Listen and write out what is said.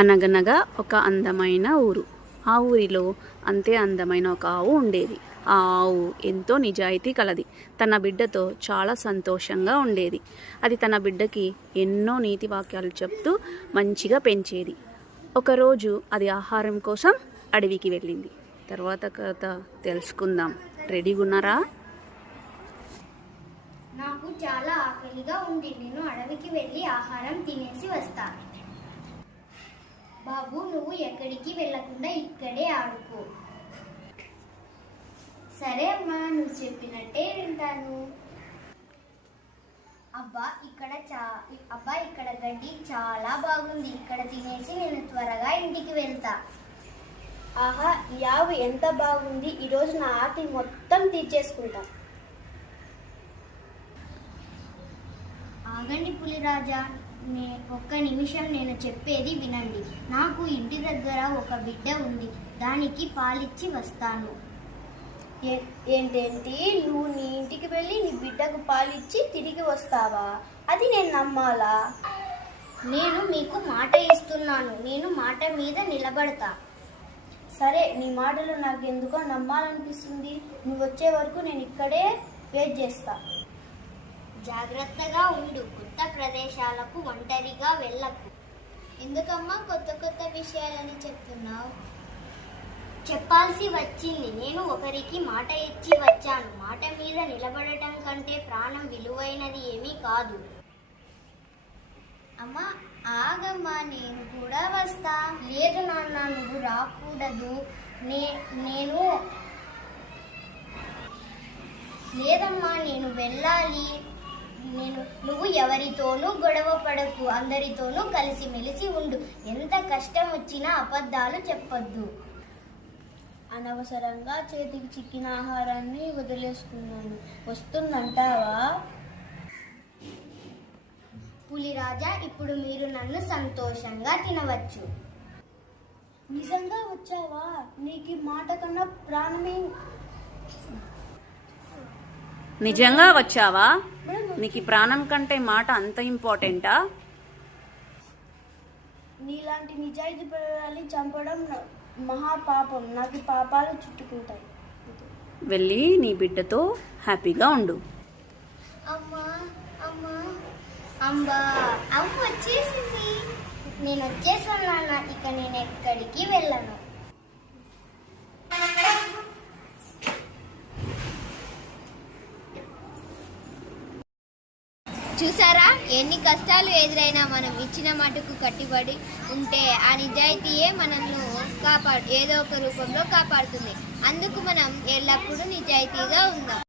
అనగనగా ఒక అందమైన ఊరు. ఆ ఊరిలో అంతే అందమైన ఒక ఆవు ఉండేది. ఆ ఆవు ఎంతో నిజాయితీ కలది. తన బిడ్డతో చాలా సంతోషంగా ఉండేది. అది తన బిడ్డకి ఎన్నో నీతి వాక్యాలు చెప్తూ మంచిగా పెంచేది. ఒకరోజు అది ఆహారం కోసం అడవికి వెళ్ళింది. తర్వాత కథ తెలుసుకుందాం. రెడీగా ఉన్నారా? నాకు చాలా ఆకలిగా ఉంది. నేను అడవికి వెళ్ళి ఆహారం తినేసి వస్తాను. బాబు, నువ్వు ఎక్కడికి వెళ్ళకుండా ఇక్కడే ఆడుకో. సరే అమ్మా, నువ్వు చెప్పినట్టే వింటాను. ఇక్కడ గడ్డి చాలా బాగుంది. ఇక్కడ తినేసి నేను త్వరగా ఇంటికి వెళ్తా. ఆహా, ఈ ఆవు ఎంత బాగుంది. ఈరోజు నా ఆకలి మొత్తం తీర్చేసుకుంటా. ఆగండి పులిరాజా, ఒక్క నిమిషం నేను చెప్పేది వినండి. నాకు ఇంటి దగ్గర ఒక బిడ్డ ఉంది. దానికి పాలిచ్చి వస్తాను. ఏంటేంటి, నువ్వు నీ ఇంటికి వెళ్ళి నీ బిడ్డకు పాలిచ్చి తిరిగి వస్తావా? అది నేను నమ్మాలా? నేను మీకు మాట ఇస్తున్నాను. నేను మాట మీద నిలబడతా. సరే, నీ మాటలు నాకు ఎందుకో నమ్మాలనిపిస్తుంది. నువ్వు వచ్చే వరకు నేను ఇక్కడే వెయిట్ చేస్తా. జాగ్రత్తగా ఉండు. కొత్త ప్రదేశాలకు ఒంటరిగా వెళ్ళకు. ఎందుకమ్మా కొత్త కొత్త విషయాలని చెప్తున్నావు? చెప్పాల్సి వచ్చింది. నేను ఒకరికి మాట ఇచ్చి వచ్చాను. మాట మీద నిలబడటం కంటే ప్రాణం విలువైనది ఏమీ కాదు. అమ్మా ఆగమ్మా, నేను కూడా వస్తా. లేదు నాన్న, నువ్వు రాకూడదు. లేదమ్మా, నేను వెళ్ళాలి. నువ్వు ఎవరితోనూ గొడవ పడకు. అందరితోనూ కలిసిమెలిసి ఉండు. ఎంత కష్టం వచ్చినా అబద్ధాలు చెప్పొద్దు. అనవసరంగా చేతికి చిక్కిన ఆహారాన్ని వదిలేసుకున్నాను. వస్తుందంటావా? పులిరాజా, ఇప్పుడు మీరు నన్ను సంతోషంగా తినవచ్చు. నిజంగా వచ్చావా? నీకు మాట కన్నా ప్రాణమే. నిజంగా వచ్చావా? నీకు ప్రాణం కంటే మాట అంత ఇంపార్టెంటా? నీలాంటి నిజాయితీ పరులని చంపడం మహాపాపం. నాకు పాపాలు చుట్టుకుంటాయి. వెళ్ళి నీ బిడ్డతో హ్యాపీగా ఉండు. అమ్మా అమ్మా అంబా, అమ్మ వచ్చేసింది. నేను వచ్చేసాను నాన్న. ఇక నేను ఎక్కడికి వెళ్ళను. చూసారా, ఎన్ని కష్టాలు ఎదురైనా మనం ఇచ్చిన మాటకు కట్టుబడి ఉంటే ఆ నిజాయితీయే మనల్ని ఏదో ఒక రూపంలో కాపాడుతుంది. అందుకు మనం ఎల్లప్పుడూ నిజాయితీగా ఉందాం.